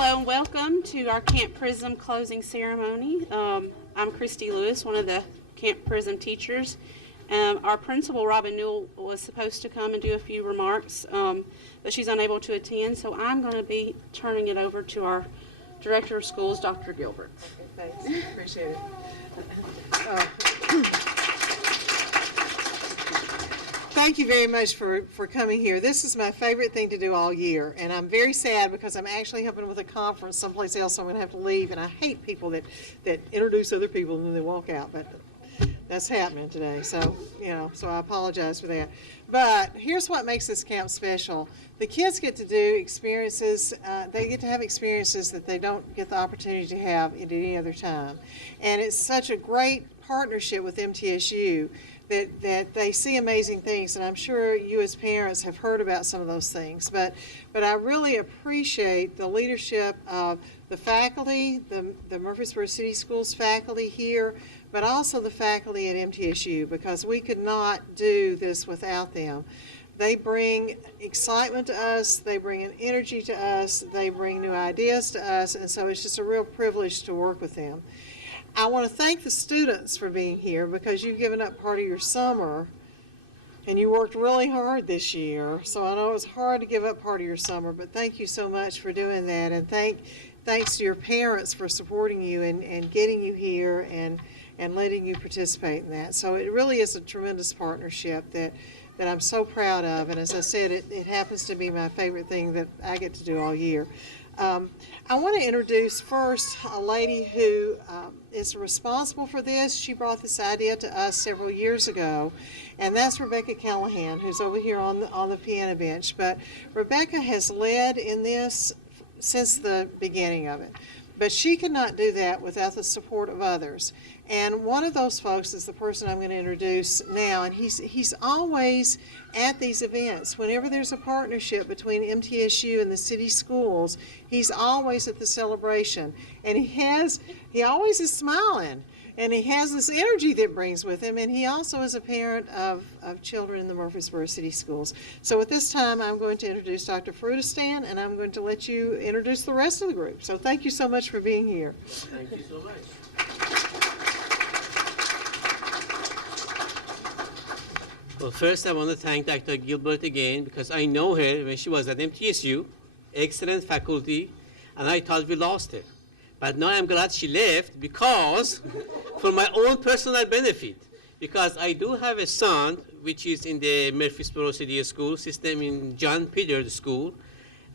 Hello and welcome to our Camp Prism closing ceremony. I'm Christy Lewis, one of the Camp Prism teachers. Our principal, Robin Newell, was supposed to come and do a few remarks, but she's unable to attend, so I'm going to be turning it over to our Director of Schools, Dr. Gilbert. Okay, thanks. Appreciate it. Thank you very much for coming here. This is my favorite thing to do all year, and I'm very sad because I'm actually helping with a conference someplace else, so I'm going to have to leave, and I hate people that introduce other people and then they walk out, but that's happening today, so, so I apologize for that. But here's what makes this camp special. The kids get to do experiences, they get to have experiences that they don't get the opportunity to have at any other time. And it's such a great partnership with MTSU that they see amazing things, and I'm sure you as parents have heard about some of those things. But I really appreciate the leadership of the faculty, the Murfreesboro City Schools faculty here, but also the faculty at MTSU, because we could not do this without them. They bring excitement to us, they bring an energy to us, they bring new ideas to us, and so it's just a real privilege to work with them. I want to thank the students for being here, because you've given up part of your summer and you worked really hard this year. So I know it was hard to give up part of your summer, but thank you so much for doing that. And thanks to your parents for supporting you and getting you here and letting you participate in that. So it really is a tremendous partnership that I'm so proud of. And as I said, it happens to be my favorite thing that I get to do all year. I want to introduce first a lady who is responsible for this. She brought this idea to us several years ago, and that's Rebecca Callahan, who's over here on the piano bench. But Rebecca has led in this since the beginning of it. But she could not do that without the support of others. And one of those folks is the person I'm going to introduce now. And he's always at these events. Whenever there's a partnership between MTSU and the city schools, he's always at the celebration. And he always is smiling. And he has this energy that brings with him. And he also is a parent of children in the Murfreesboro City Schools. So at this time, I'm going to introduce Dr. Frutistan, and I'm going to let you introduce the rest of the group. So thank you so much for being here. Thank you so much. Well, first I want to thank Dr. Gilbert again, because I know her when she was at MTSU, excellent faculty, and I thought we lost her. But now I'm glad she left, because for my own personal benefit, because I do have a son which is in the Murfreesboro City School system in John Peters School,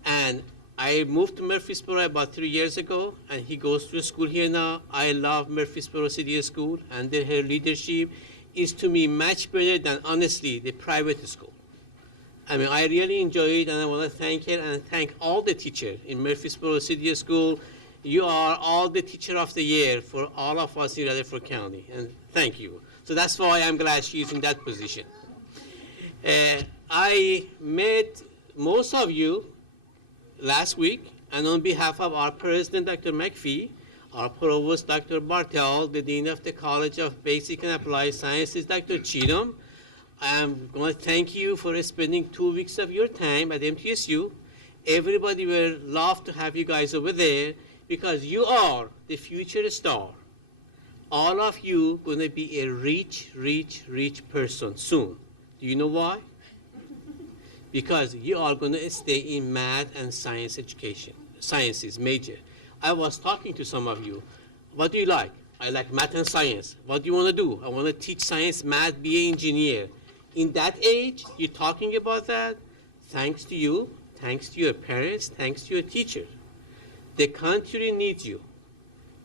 and I moved to Murfreesboro about 3 years ago, and he goes to school here now. I love Murfreesboro City School, and her leadership is to me much better than, honestly, the private school. I mean, I really enjoy it, and I want to thank her and thank all the teachers in Murfreesboro City School. You are all the teacher of the year for all of us in Rutherford County, and thank you. So that's why I'm glad she's in that position. I met most of you last week, and on behalf of our president, Dr. McPhee, our provost, Dr. Bartel, the dean of the College of Basic and Applied Sciences, Dr. Cheatham, I'm going to thank you for spending 2 weeks of your time at MTSU. Everybody will love to have you guys over there, because you are the future star. All of you going to be a rich, rich, rich person soon. Do you know why? Because you are going to stay in math and science education, sciences major. I was talking to some of you. What do you like? I like math and science. What do you want to do? I want to teach science, math, be an engineer. In that age, you're talking about that. Thanks to you, thanks to your parents, thanks to your teacher. The country needs you.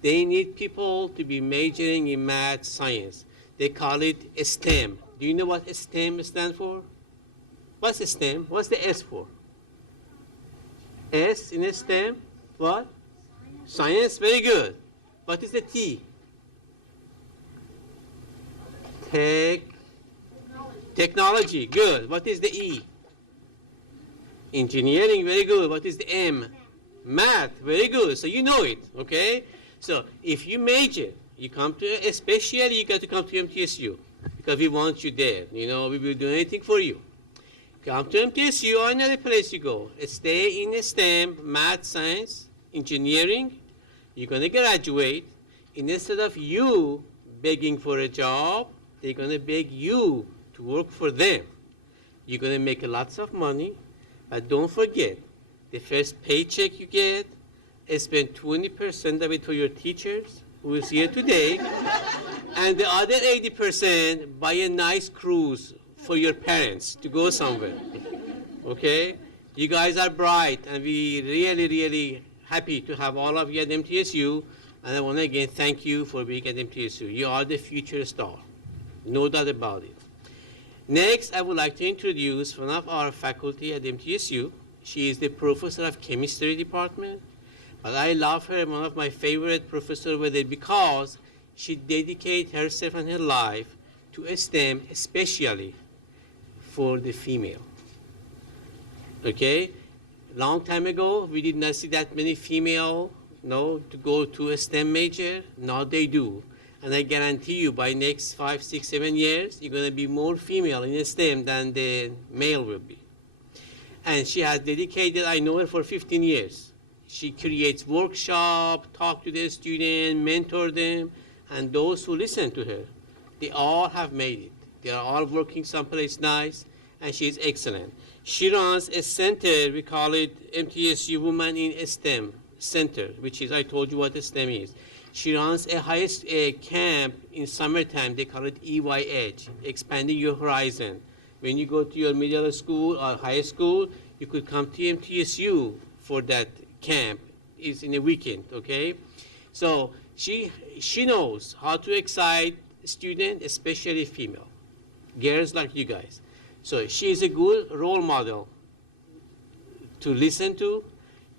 They need people to be majoring in math, science. They call it STEM. Do you know what STEM stands for? What's STEM? What's the S for? S in STEM? What? Science, very good. What is the T? Technology, good. What is the E? Engineering, very good. What is the M? Math, very good. So you know it, okay? So if you major, you come to, especially you got to come to MTSU, because we want you there. You know, we will do anything for you. Come to MTSU or another place you go. Stay in STEM, math, science, engineering, you're going to graduate. And instead of you begging for a job, they're going to beg you to work for them. You're going to make lots of money, but don't forget, the first paycheck you get, spend 20% of it for your teachers, who is here today, and the other 80% buy a nice cruise for your parents to go somewhere. Okay? You guys are bright, and we really, really happy to have all of you at MTSU. And I want to again thank you for being at MTSU. You are the future star, no doubt about it. Next, I would like to introduce one of our faculty at MTSU. She is the professor of chemistry department, but I love her, one of my favorite professors over there, because she dedicates herself and her life to STEM, especially for the female. Okay? Long time ago, we did not see that many female to go to a STEM major. Now they do. And I guarantee you, by next 5, 6, 7 years, you're going to be more female in STEM than the male will be. And she has dedicated, I know her for 15 years. She creates workshops, talk to the students, mentor them, and those who listen to her, they all have made it. They are all working someplace nice, and she's excellent. She runs a center, we call it MTSU Women in STEM Center, which is, I told you what STEM is. She runs a camp in summertime, they call it EY Edge, expanding your horizon. When you go to your middle school or high school, you could come to MTSU for that camp. It's in a weekend, okay? So she knows how to excite students, especially female, girls like you guys. So she is a good role model to listen to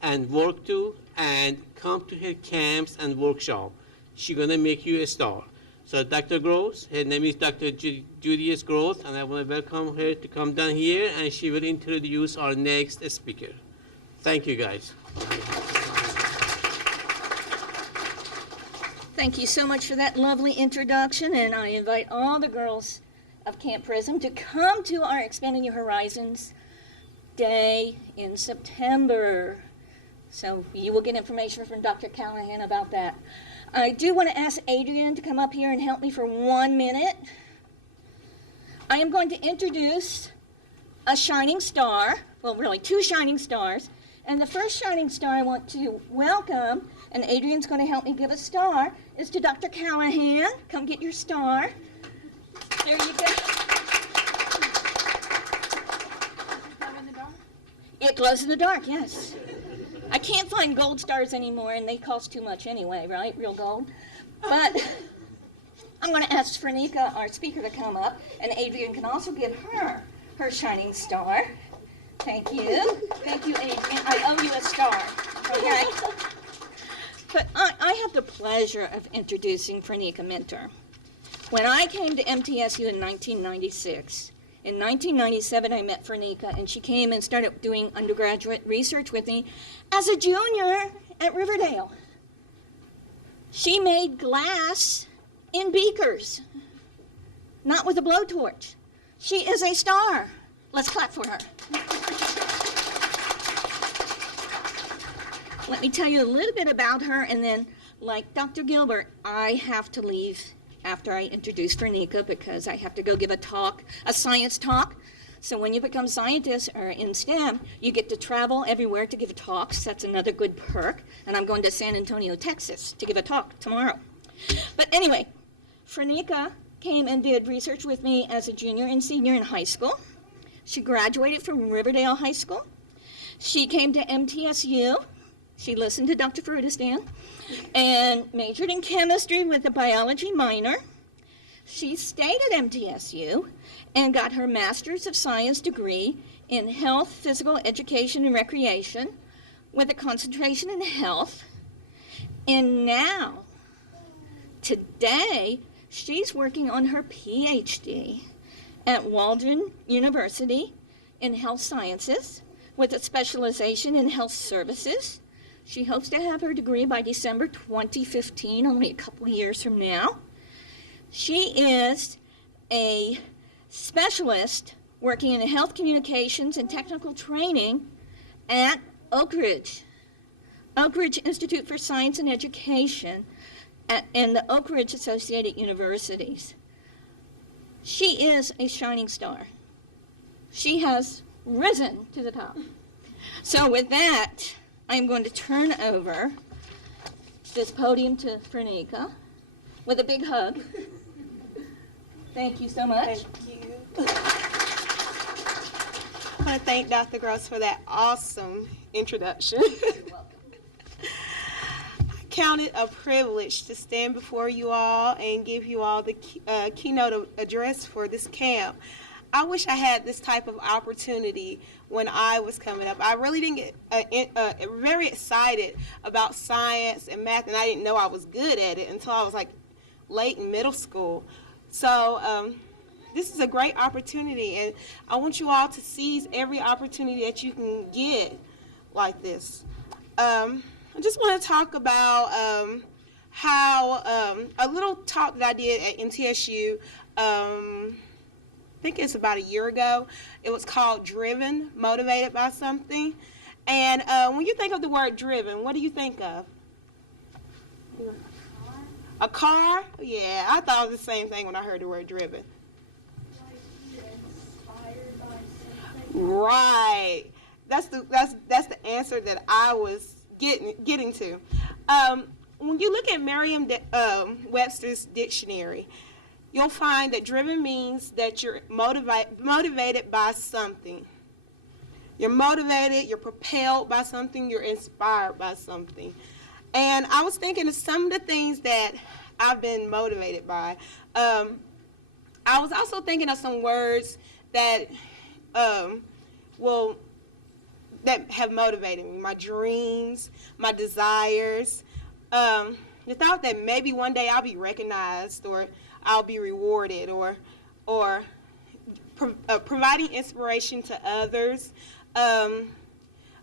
and work to and come to her camps and workshop. She's gonna make you a star. So Dr. Gross, her name is Dr. Julius Gross, and I want to welcome her to come down here, and she will introduce our next speaker. Thank you, guys. Thank you so much for that lovely introduction, and I invite all the girls of Camp Prism to come to our Expanding Your Horizons Day in September. So you will get information from Dr. Callahan about that. I do want to ask Adrian to come up here and help me for 1 minute. I am going to introduce a shining star, well, really 2 shining stars. And the first shining star I want to welcome, and Adrian's going to help me give a star, is to Dr. Callahan. Come get your star. There you go. It glows in the dark, yes. I can't find gold stars anymore, and they cost too much anyway, right? Real gold. But I'm going to ask Fernica, our speaker, to come up, and Adrian can also give her her shining star. Thank you. Thank you, Adrian. I owe you a star. Okay? But I have the pleasure of introducing Fernica Minter. When I came to MTSU in 1996, in 1997, I met Fernica, and she came and started doing undergraduate research with me as a junior at Riverdale. She made glass in beakers, not with a blowtorch. She is a star. Let's clap for her. Let me tell you a little bit about her, and then, like Dr. Gilbert, I have to leave after I introduce Fernica because I have to go give a talk, a science talk. So when you become scientists or in STEM, you get to travel everywhere to give talks. That's another good perk. And I'm going to San Antonio, Texas to give a talk tomorrow. But anyway, Fernica came and did research with me as a junior and senior in high school. She graduated from Riverdale High School. She came to MTSU. She listened to Dr. Ferudistan and majored in chemistry with a biology minor. She stayed at MTSU and got her Master's of Science degree in Health, Physical Education, and Recreation with a concentration in health. And now, today, she's working on her PhD at Waldron University in Health Sciences with a specialization in health services. She hopes to have her degree by December 2015, only a couple years from now. She is a specialist working in health communications and technical training at Oak Ridge. Oak Ridge Institute for Science and Education and the Oak Ridge Associated Universities. She is a shining star. She has risen to the top. So with that, I'm going to turn over this podium to Fernica with a big hug. Thank you so much. Thank you. I want to thank Dr. Gross for that awesome introduction. I count it a privilege to stand before you all and give you all the keynote address for this camp. I wish I had this type of opportunity when I was coming up. I really didn't get very excited about science and math, and I didn't know I was good at it until I was like late in middle school. So this is a great opportunity, and I want you all to seize every opportunity that you can get like this. I just want to talk about how a little talk that I did at NTSU, I think it's about a year ago. It was called Driven, Motivated by Something. And when you think of the word driven, what do you think of? A car? Yeah, I thought it was the same thing when I heard the word driven. Right. That's the answer that I was getting to. When you look at Merriam-Webster's dictionary, you'll find that driven means that you're motivated by something. You're motivated, you're propelled by something, you're inspired by something. And I was thinking of some of the things that I've been motivated by. I was also thinking of some words that that have motivated me, my dreams, my desires, the thought that maybe one day I'll be recognized or I'll be rewarded, or providing inspiration to others,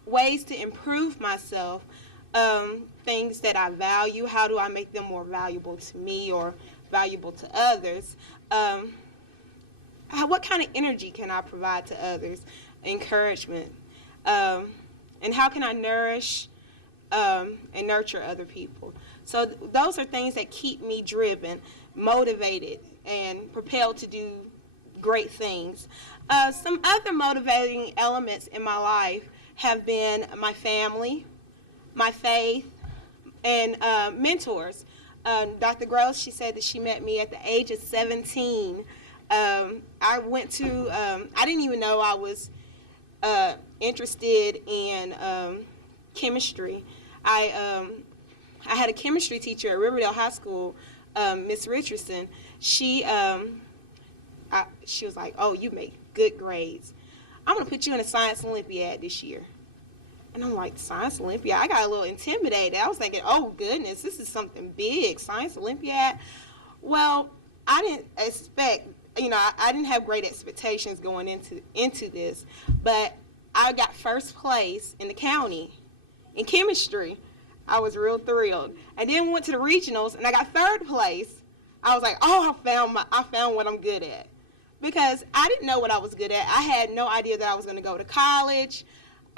ways to improve myself, things that I value, how do I make them more valuable to me or valuable to others, what kind of energy can I provide to others, encouragement, and how can I nourish and nurture other people. So those are things that keep me driven, motivated, and propelled to do great things. Some other motivating elements in my life have been my family, my faith, and mentors. Dr. Gross, she said that she met me at the age of 17. I didn't even know I was interested in chemistry. I had a chemistry teacher at Riverdale High School, Miss Richardson. She was like, "Oh, you make good grades. I'm going to put you in a science Olympiad this year." And I'm like, Science Olympiad? I got a little intimidated. I was thinking, oh, goodness, this is something big, Science Olympiad. Well, I didn't expect, I didn't have great expectations going into this, but I got first place in the county in chemistry. I was real thrilled. And then went to the regionals, and I got third place. I was like, oh, I found what I'm good at. Because I didn't know what I was good at. I had no idea that I was going to go to college.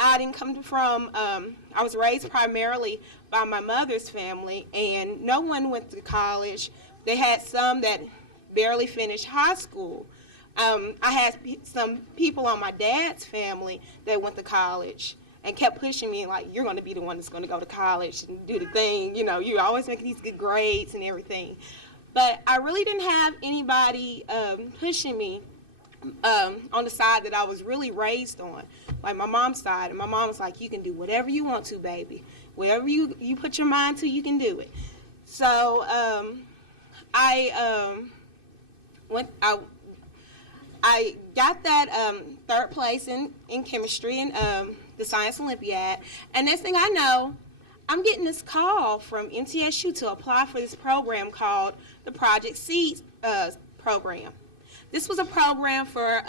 I didn't come from, I was raised primarily by my mother's family, and no one went to college. They had some that barely finished high school. I had some people on my dad's family that went to college and kept pushing me like, you're going to be the one that's going to go to college and do the thing. You're always making these good grades and everything. But I really didn't have anybody pushing me on the side that I was really raised on, like my mom's side. And my mom was like, you can do whatever you want to, baby. Whatever you put your mind to, you can do it. So I got that third place in chemistry and the Science Olympiad. And next thing I know, I'm getting this call from NTSU to apply for this program called the Project Seed program. This was a program for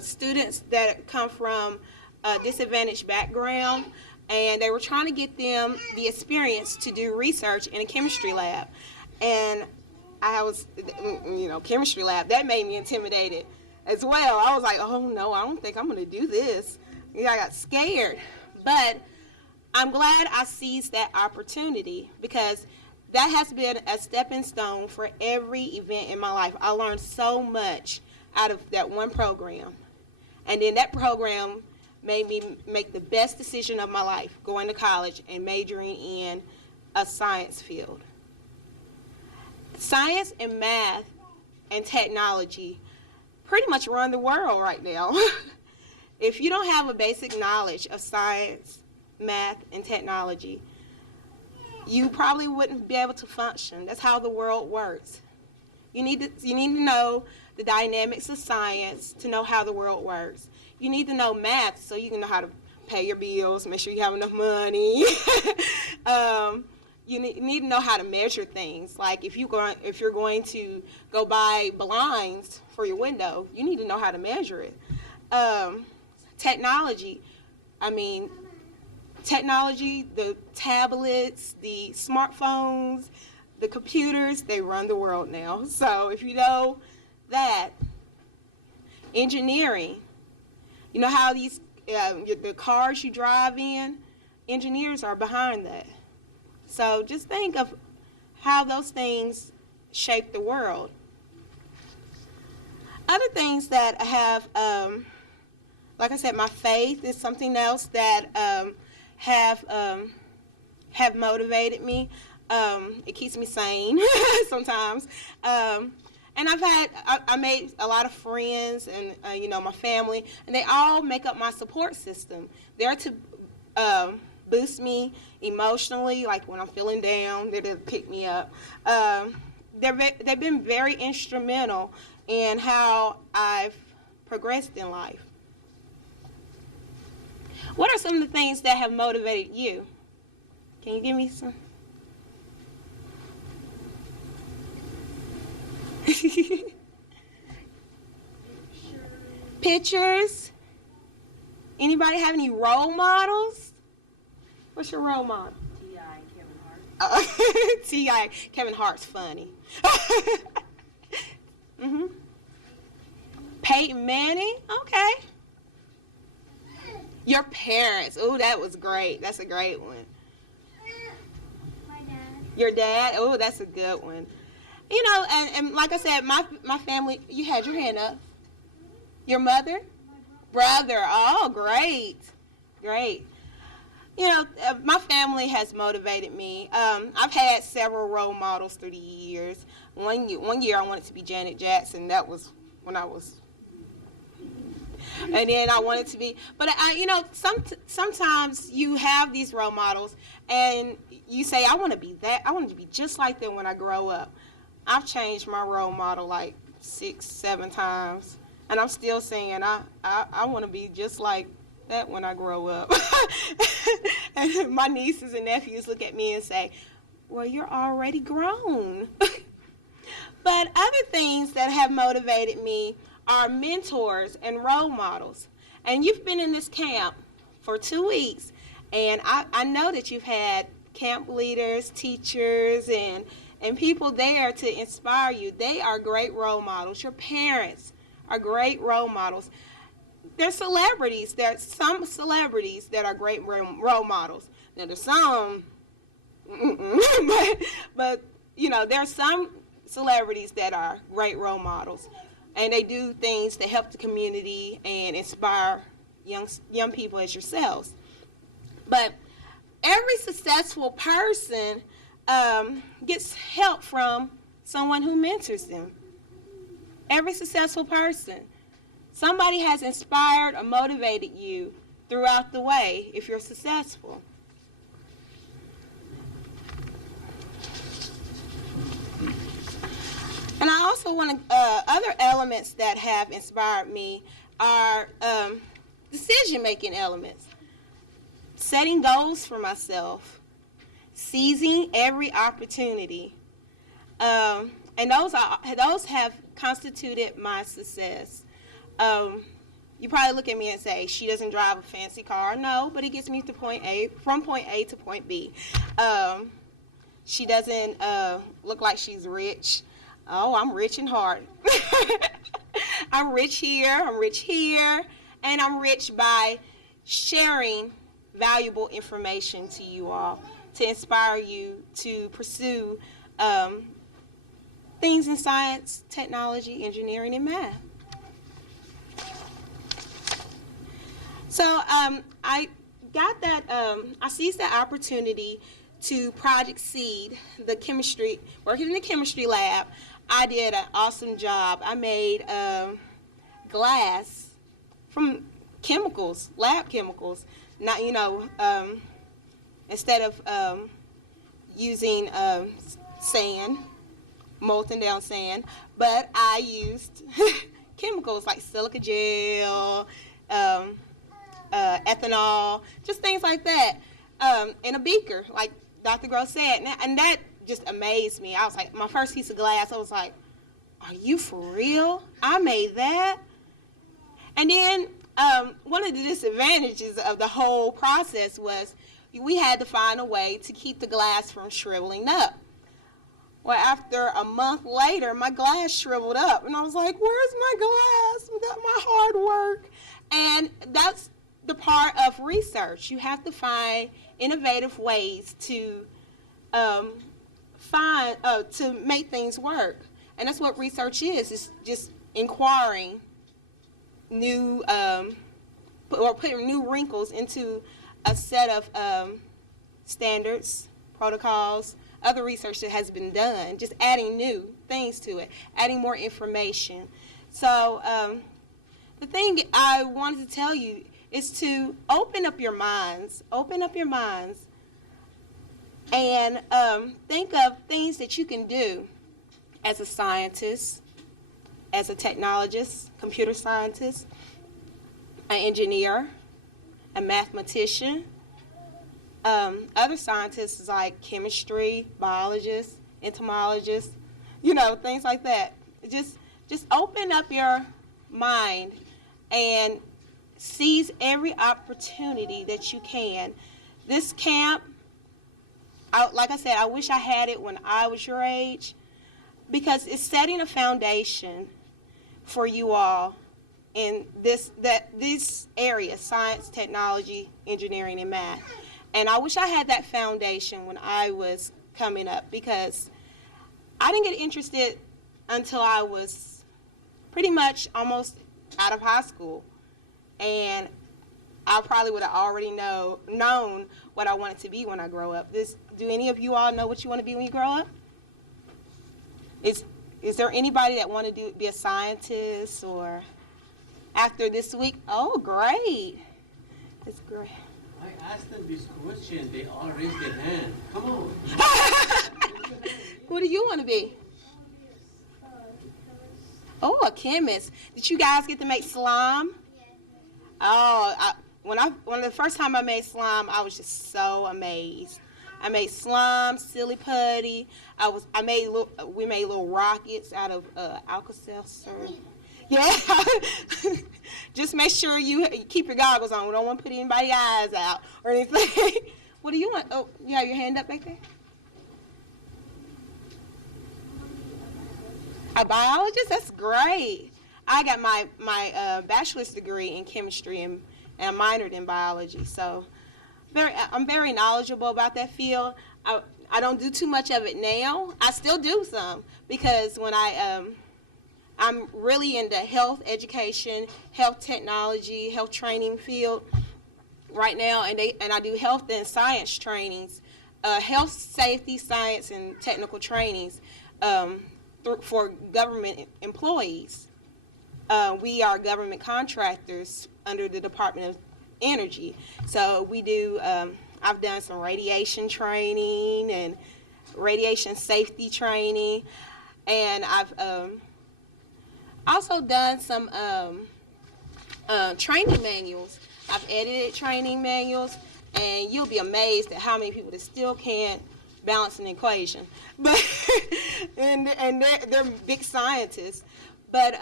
students that come from a disadvantaged background, and they were trying to get them the experience to do research in a chemistry lab. And I was, chemistry lab, that made me intimidated as well. I was like, oh no, I don't think I'm going to do this. Yeah, I got scared. But I'm glad I seized that opportunity because that has been a stepping stone for every event in my life. I learned so much out of that one program. And then that program made me make the best decision of my life, going to college and majoring in a science field. Science and math and technology pretty much run the world right now. If you don't have a basic knowledge of science, math, and technology, you probably wouldn't be able to function. That's how the world works. You need to know the dynamics of science to know how the world works. You need to know math so you can know how to pay your bills, make sure you have enough money. You need to know how to measure things. Like if you're going to go buy blinds for your window, you need to know how to measure it. Technology, the tablets, the smartphones, the computers, they run the world now. So if you know that, engineering, you know how the cars you drive in, engineers are behind that. So just think of how those things shape the world. Other things that have, like I said, my faith is something else that have motivated me. It keeps me sane sometimes. And I made a lot of friends and, my family, and they all make up my support system. They're to boost me emotionally, like when I'm feeling down, they're to pick me up. They've been very instrumental in how I've progressed in life. What are some of the things that have motivated you? Can you give me some? Pictures? Anybody have any role models? What's your role model? T.I. and Kevin Hart. T.I. Kevin Hart's funny. Peyton Manning? Okay. Your parents. Oh, that was great. That's a great one. My dad. Your dad? Oh, that's a good one. And like I said, my family, you had your hand up. Your mother? Brother. Oh, great. Great. My family has motivated me. I've had several role models through the years. One year I wanted to be Janet Jackson. That was when I was... And then I wanted to be... But, sometimes you have these role models, and you say, I want to be that. I want to be just like them when I grow up. I've changed my role model like 6-7 times, and I'm still saying I want to be just like that when I grow up. And my nieces and nephews look at me and say, well, you're already grown. But other things that have motivated me are mentors and role models. And you've been in this camp for 2 weeks, and I know that you've had camp leaders, teachers, and people there to inspire you. They are great role models. Your parents are great role models. There's celebrities. There's some celebrities that are great role models. Now, there's some, but there's some celebrities that are great role models, and they do things to help the community and inspire young people as yourselves. But every successful person gets help from someone who mentors them. Every successful person. Somebody has inspired or motivated you throughout the way if you're successful. And I also want to, other elements that have inspired me are decision-making elements. Setting goals for myself. Seizing every opportunity. And those have constituted my success. You probably look at me and say, she doesn't drive a fancy car. No, but it gets me to from point A to point B. She doesn't look like she's rich. Oh, I'm rich in heart. I'm rich here, and I'm rich by sharing valuable information to you all to inspire you to pursue things in science, technology, engineering, and math. So I got that, I seized that opportunity to project seed the chemistry, working in the chemistry lab. I did an awesome job. I made glass from chemicals, lab chemicals. Not, instead of using sand, molten down sand, but I used chemicals like silica gel, ethanol, just things like that, in a beaker, like Dr. Gross said, and that just amazed me. I was like, my first piece of glass, I was like, are you for real? I made that? And then one of the disadvantages of the whole process was we had to find a way to keep the glass from shriveling up. Well, after a month later, my glass shriveled up, and I was like, where's my glass? Without my hard work. And that's the part of research. You have to find innovative ways to to make things work. And that's what research is. It's just inquiring new, or putting new wrinkles into a set of standards, protocols, other research that has been done, just adding new things to it, adding more information. So the thing I wanted to tell you is to open up your minds, and think of things that you can do as a scientist, as a technologist, computer scientist, an engineer, a mathematician, other scientists like chemistry, biologists, entomologists, things like that. Just open up your mind and seize every opportunity that you can. This camp, like I said, I wish I had it when I was your age, because it's setting a foundation for you all in this area, science, technology, engineering, and math. And I wish I had that foundation when I was coming up, because I didn't get interested until I was pretty much almost out of high school. And I probably would have already known what I wanted to be when I grow up. Do any of you all know what you want to be when you grow up? Is there anybody that want to be a scientist or after this week? Oh, great. That's great. I asked them this question, they all raised their hand. Come on. What do you want to be? Oh, a chemist. Did you guys get to make slime? Oh, when the first time I made slime, I was just so amazed. I made slime, silly putty. We made little rockets out of Alka-Seltzer. Yeah. Just make sure you keep your goggles on. We don't want to put anybody's eyes out or anything. What do you want? Oh, you have your hand up back there? A biologist? That's great. I got my bachelor's degree in chemistry and I minored in biology. So I'm very knowledgeable about that field. I don't do too much of it now. I still do some, because when I'm really into health education, health technology, health training field right now, and I do health and science trainings, health, safety, science, and technical trainings for government employees. We are government contractors under the Department of Energy. So we do, I've done some radiation training and radiation safety training, and I've also done some training manuals. I've edited training manuals, and you'll be amazed at how many people that still can't balance an equation. But and they're big scientists. But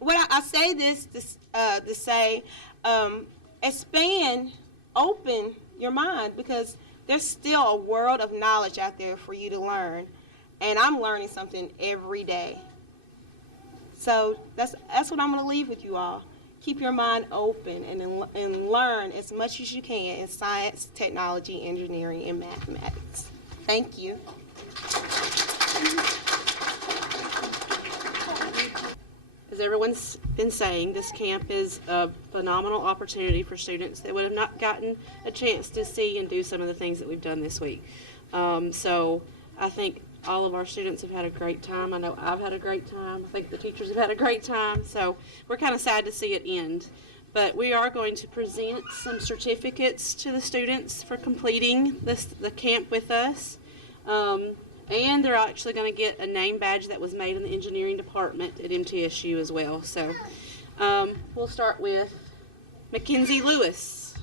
what I say this to say, expand, open your mind, because there's still a world of knowledge out there for you to learn, and I'm learning something every day. So that's what I'm going to leave with you all. Keep your mind open and learn as much as you can in science, technology, engineering, and mathematics. Thank you. As everyone's been saying, this camp is a phenomenal opportunity for students that would have not gotten a chance to see and do some of the things that we've done this week. So I think all of our students have had a great time. I know I've had a great time. I think the teachers have had a great time. So we're kind of sad to see it end. But we are going to present some certificates to the students for completing the camp with us. And they're actually going to get a name badge that was made in the engineering department at MTSU as well. So we'll start with Mackenzie Lewis.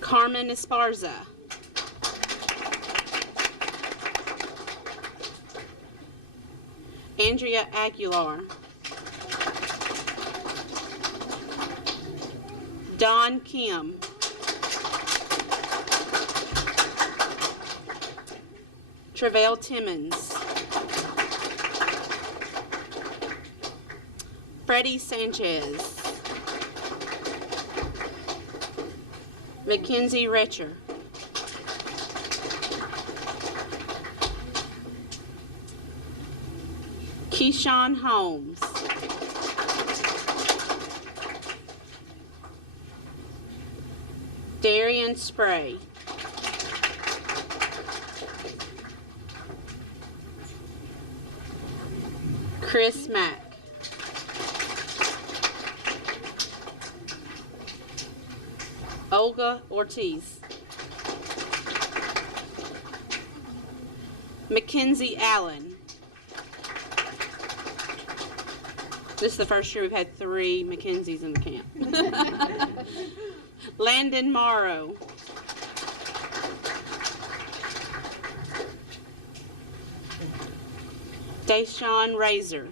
Carmen Esparza. Andrea Aguilar. Don Kim. Travell Timmons. Freddie Sanchez. Mackenzie Retcher. Keyshawn Holmes. Darian Spray. Chris Mack. Olga Ortiz. Mackenzie Allen. This is the first year we've had 3 Mackenzies in the camp. Landon Morrow. Deshaun Razor.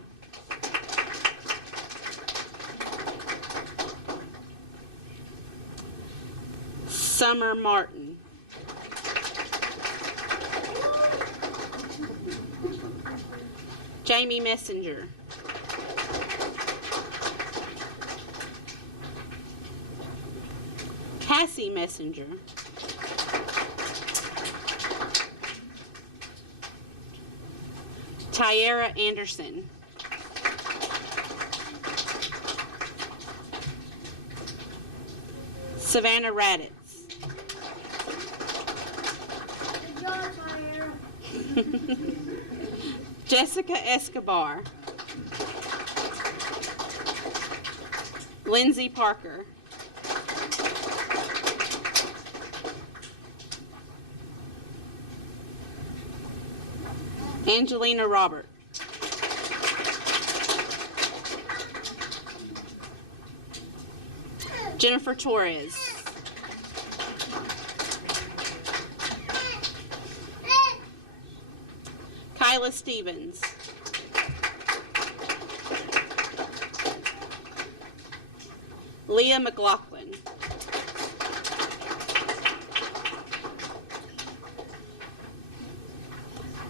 Summer Martin. Jamie Messenger. Cassie Messenger. Tyara Anderson. Savannah Raditz. Good job, Tyra. Jessica Escobar. Lindsay Parker. Angelina Robert. Jennifer Torres. Kyla Stevens. Leah McLaughlin.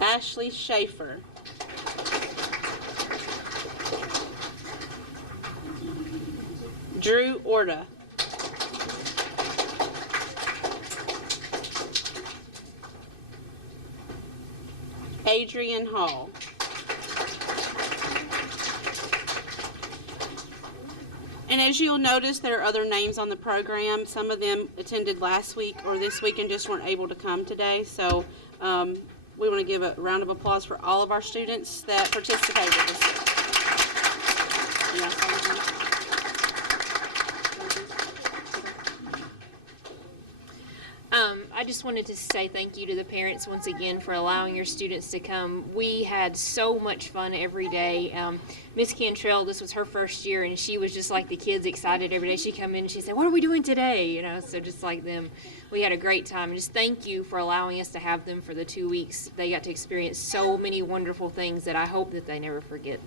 Ashley Schaefer. Drew Orta. Adrian Hall. And as you'll notice, there are other names on the program. Some of them attended last week or this week and just weren't able to come today. So we want to give a round of applause for all of our students that participated this year. I just wanted to say thank you to the parents once again for allowing your students to come. We had so much fun every day. Miss Cantrell, this was her first year, and she was just like the kids, excited every day. She'd come in and she'd say, "What are we doing today?" You know, so just like them, we had a great time. And just thank you for allowing us to have them for the 2 weeks. They got to experience so many wonderful things that I hope that they never forget.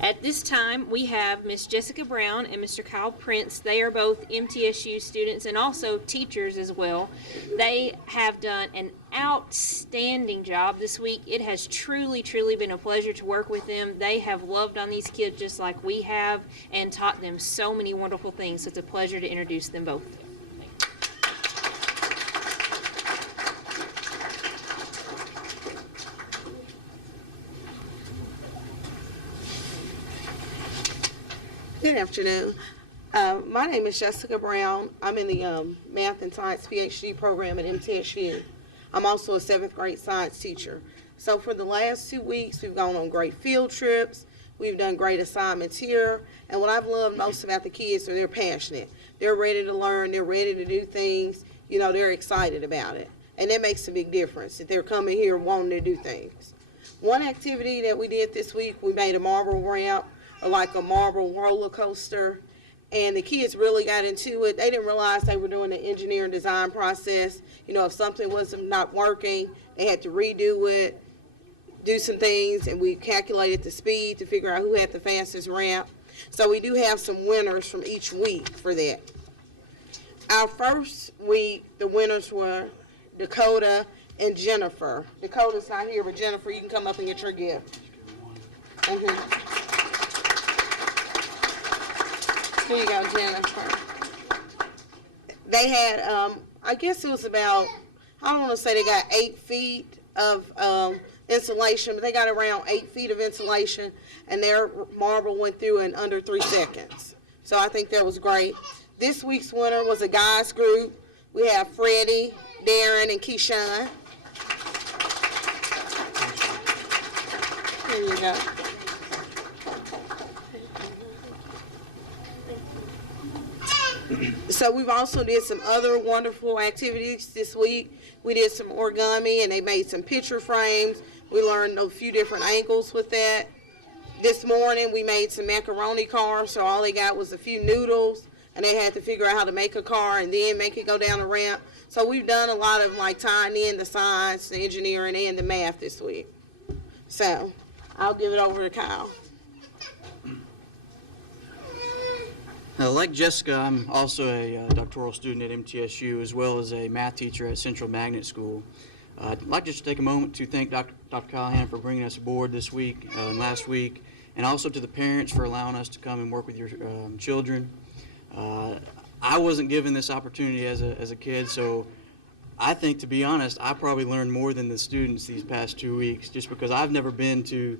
At this time, we have Miss Jessica Brown and Mr. Kyle Prince. They are both MTSU students and also teachers as well. They have done an outstanding job this week. It has truly, truly been a pleasure to work with them. They have loved on these kids just like we have and taught them so many wonderful things. So it's a pleasure to introduce them both. Good afternoon. My name is Jessica Brown. I'm in the Math and Science PhD program at MTSU. I'm also a 7th grade science teacher. So for the last 2 weeks, we've gone on great field trips. We've done great assignments here. And what I've loved most about the kids is they're passionate. They're ready to learn. They're ready to do things. You know, they're excited about it. And that makes a big difference that they're coming here wanting to do things. One activity that we did this week, we made a marble ramp, or like a marble roller coaster, and the kids really got into it. They didn't realize they were doing the engineering design process. You know, if something was not working, they had to redo it, do some things, and we calculated the speed to figure out who had the fastest ramp. So we do have some winners from each week for that. Our first week, the winners were Dakota and Jennifer. Dakota's not here, but Jennifer, you can come up and get your gift. Here you go, Jennifer. They had, I guess it was about, I don't want to say they got 8 feet of insulation, but they got around 8 feet of insulation, and their marble went through in under 3 seconds. So I think that was great. This week's winner was a guys group. We have Freddie, Darren, and Keyshawn. Here you go. So we've also did some other wonderful activities this week. We did some origami and they made some picture frames. We learned a few different angles with that. This morning we made some macaroni cars, so all they got was a few noodles and they had to figure out how to make a car and then make it go down a ramp. So we've done a lot of like tying in the science, the engineering, and the math this week. So I'll give it over to Kyle. Like Jessica, I'm also a doctoral student at MTSU as well as a math teacher at Central Magnet School. I'd like to just take a moment to thank Dr. Callahan for bringing us aboard this week and last week, and also to the parents for allowing us to come and work with your children. I wasn't given this opportunity as a kid, so I think, to be honest, I probably learned more than the students these past 2 weeks, just because I've never been to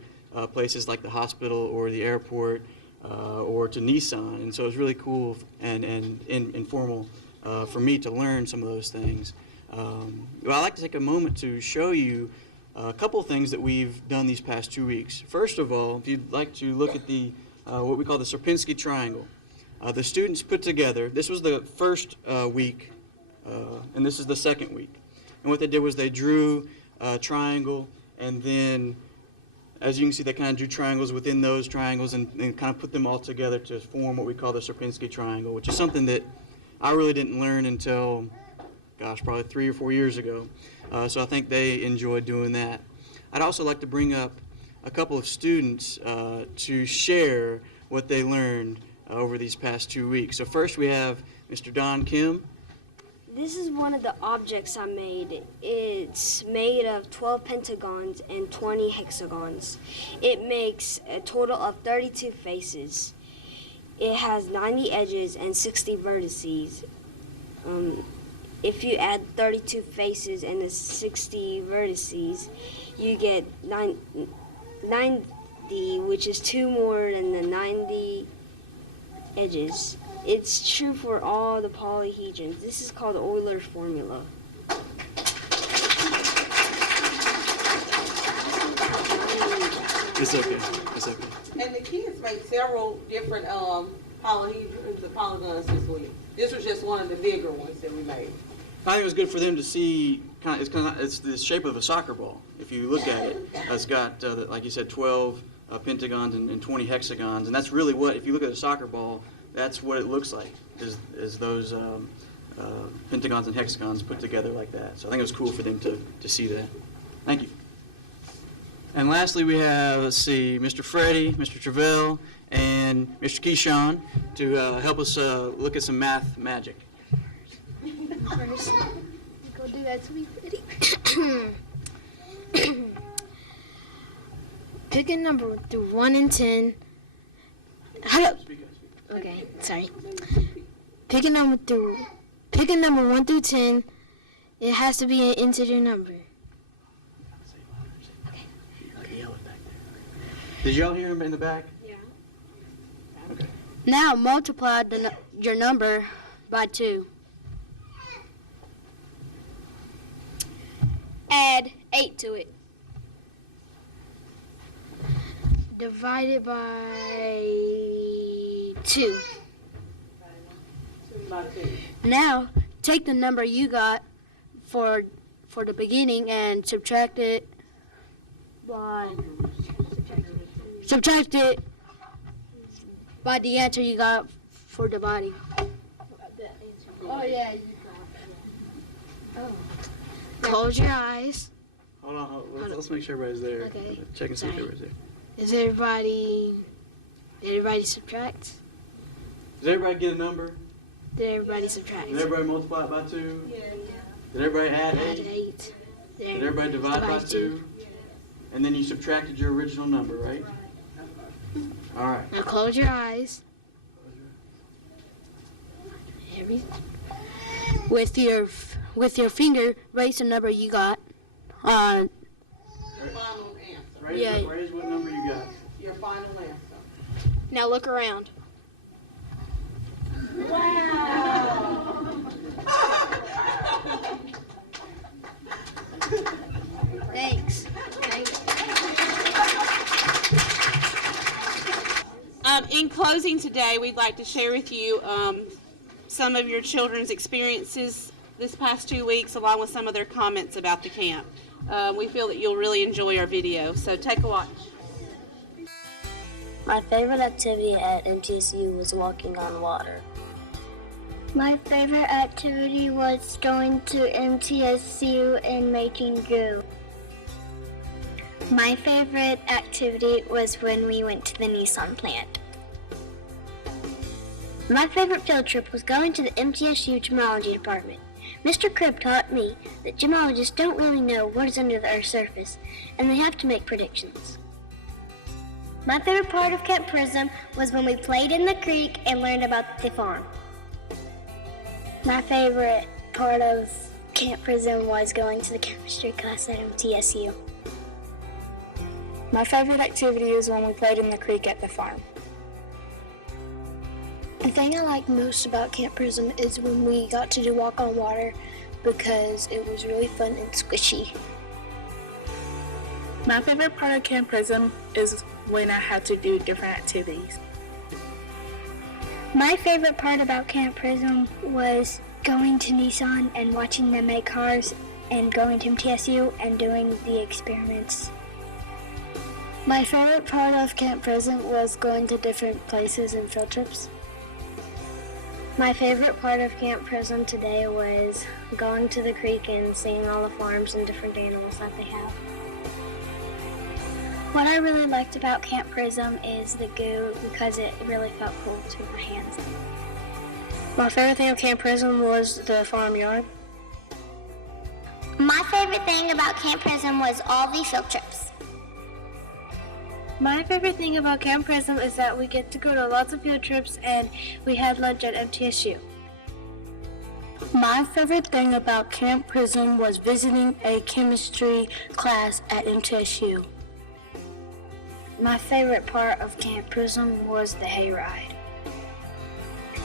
places like the hospital or the airport or to Nissan, and so it's really cool and informal for me to learn some of those things. Well, I'd like to take a moment to show you a couple of things that we've done these past 2 weeks. First of all, if you'd like to look at the what we call the Sierpinski triangle, the students put together, this was the first week, and this is the second week. And what they did was they drew a triangle, and then as you can see, they kind of drew triangles within those triangles and kind of put them all together to form what we call the Sierpinski triangle, which is something that I really didn't learn until, gosh, probably 3 or 4 years ago. So I think they enjoyed doing that. I'd also like to bring up a couple of students to share what they learned over these past 2 weeks. So first we have Mr. Don Kim. This is one of the objects I made. It's made of 12 pentagons and 20 hexagons. It makes a total of 32 faces. It has 90 edges and 60 vertices. If you add 32 faces and the 60 vertices, you get 90, which is 2 more than the 90 edges. It's true for all the polyhedrons. This is called the Euler's formula. It's okay. It's okay. And the kids made several different polyhedrons and polygons this week. This was just one of the bigger ones that we made. I think it was good for them to see. It's the shape of a soccer ball. If you look at it, it's got like you said, 12 pentagons and 20 hexagons, and that's really what. If you look at a soccer ball, that's what it looks like. Is those pentagons and hexagons put together like that. So I think it was cool for them to see that. Thank you. And lastly, we have, let's see, Mr. Freddie, Mr. Travell, and Mr. Keyshawn to help us look at some math magic. First, go do that to me, Freddie. Pick a number through 1 and 10. Okay, sorry. Pick a number 1 through 10. It has to be an integer number. Did y'all hear him in the back? Now multiply your number by 2. Add 8 to it. Divide it by 2. Now take the number you got for the beginning and subtract it by the answer you got for dividing. Oh yeah, you got it. Close your eyes. Hold on, let's make sure everybody's there. Okay. Check and see if everybody's there. Is everybody subtract? Did everybody get a number? Did everybody subtract? Did everybody multiply it by 2? Yeah. Did everybody add 8? Add 8. Did everybody divide by 2? And then you subtracted your original number, right? All right. Now close your eyes. With your finger, raise the number you got. Final answer. Raise what number you got. Your final answer. Now look around. Thanks. In closing today, we'd like to share with you some of your children's experiences this past 2 weeks, along with some of their comments about the camp. We feel that you'll really enjoy our video, so take a watch. My favorite activity at MTSU was walking on water. My favorite activity was going to MTSU and making goo. My favorite activity was when we went to the Nissan plant. My favorite field trip was going to the MTSU gemology department. Mr. Cribb taught me that gemologists don't really know what is under the Earth's surface, and they have to make predictions. My favorite part of Camp Prism was when we played in the creek and learned about the farm. My favorite part of Camp Prism was going to the chemistry class at MTSU. My favorite activity is when we played in the creek at the farm. The thing I like most about Camp Prism is when we got to do walk on water because it was really fun and squishy. My favorite part of Camp Prism is when I had to do different activities. My favorite part about Camp Prism was going to Nissan and watching them make cars and going to MTSU and doing the experiments. My favorite part of Camp Prism was going to different places and field trips. My favorite part of Camp Prism today was going to the creek and seeing all the farms and different animals that they have. What I really liked about Camp Prism is the goo because it really felt cool to my hands. My favorite thing of Camp Prism was the farmyard. My favorite thing about Camp Prism was all the field trips. My favorite thing about Camp Prism is that we get to go to lots of field trips and we had lunch at MTSU. My favorite thing about Camp Prism was visiting a chemistry class at MTSU. My favorite part of Camp Prism was the hayride.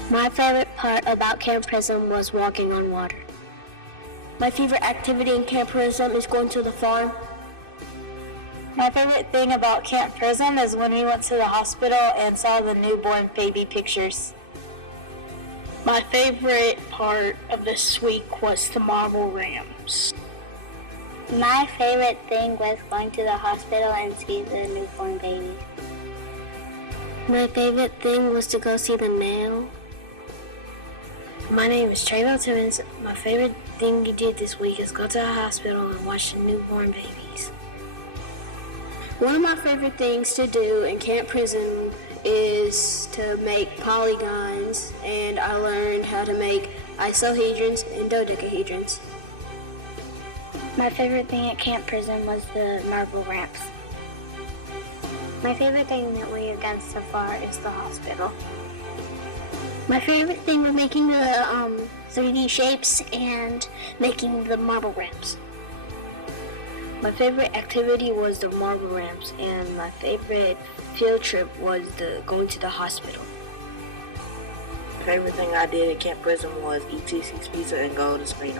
My favorite part about Camp Prism was walking on water. My favorite activity in Camp Prism is going to the farm. My favorite thing about Camp Prism is when we went to the hospital and saw the newborn baby pictures. My favorite part of this week was the marble rams. My favorite thing was going to the hospital and see the newborn baby. My favorite thing was to go see the mail. My name is Trayvon Timmons. My favorite thing we did this week is go to the hospital and watch the newborn babies. One of my favorite things to do in Camp Prism is to make polygons, and I learned how to make isohedrons and dodecahedrons. My favorite thing at Camp Prism was the marble ramps. My favorite thing that we have done so far is the hospital. My favorite thing was making the 3D shapes and making the marble ramps. My favorite activity was the marble ramps, and my favorite field trip was going to the hospital. My favorite thing I did at Camp Prism was eat TC's pizza and go to Spain.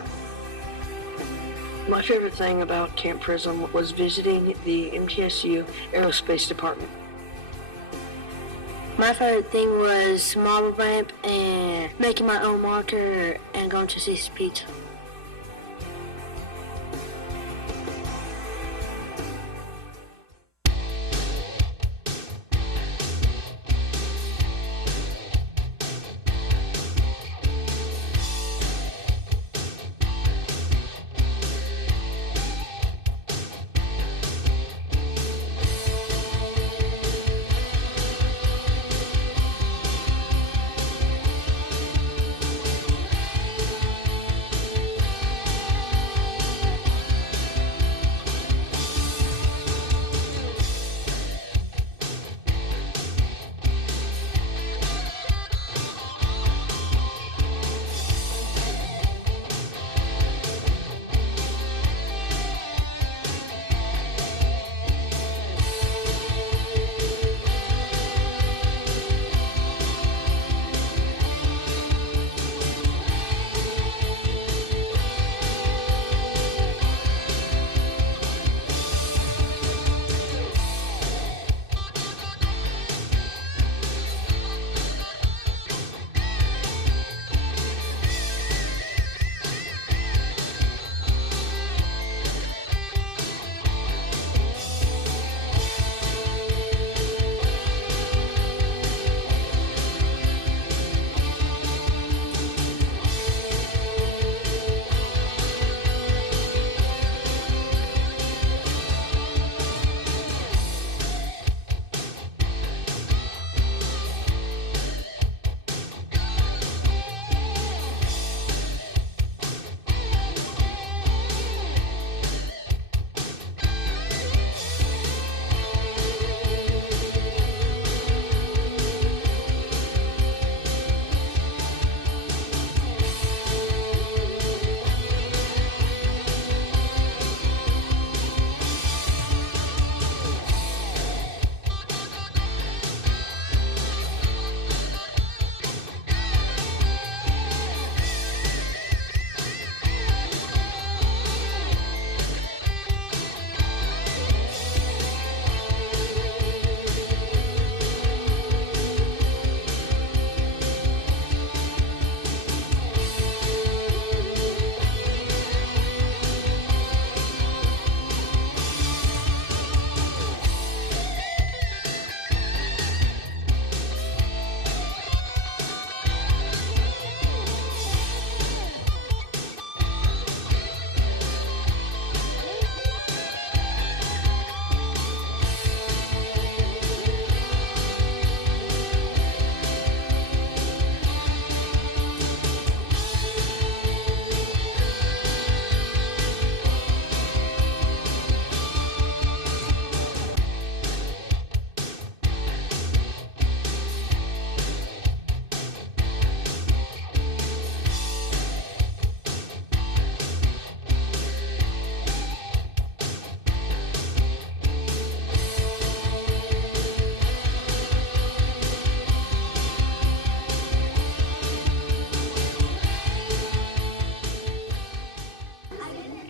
My favorite thing about Camp Prism was visiting the MTSU Aerospace Department. My favorite thing was marble ramp and making my own mortar and going to Cece's Pizza.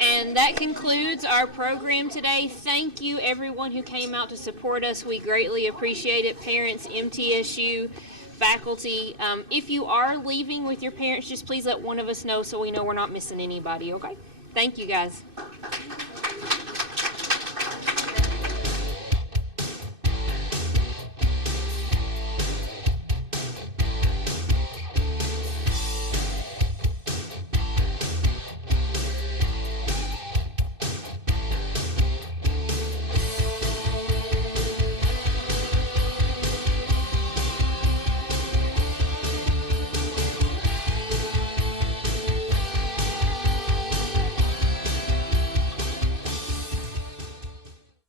And that concludes our program today. Thank you, everyone who came out to support us. We greatly appreciate it. Parents, MTSU, faculty. If you are leaving with your parents, just please let one of us know so we know we're not missing anybody, okay? Thank you, guys.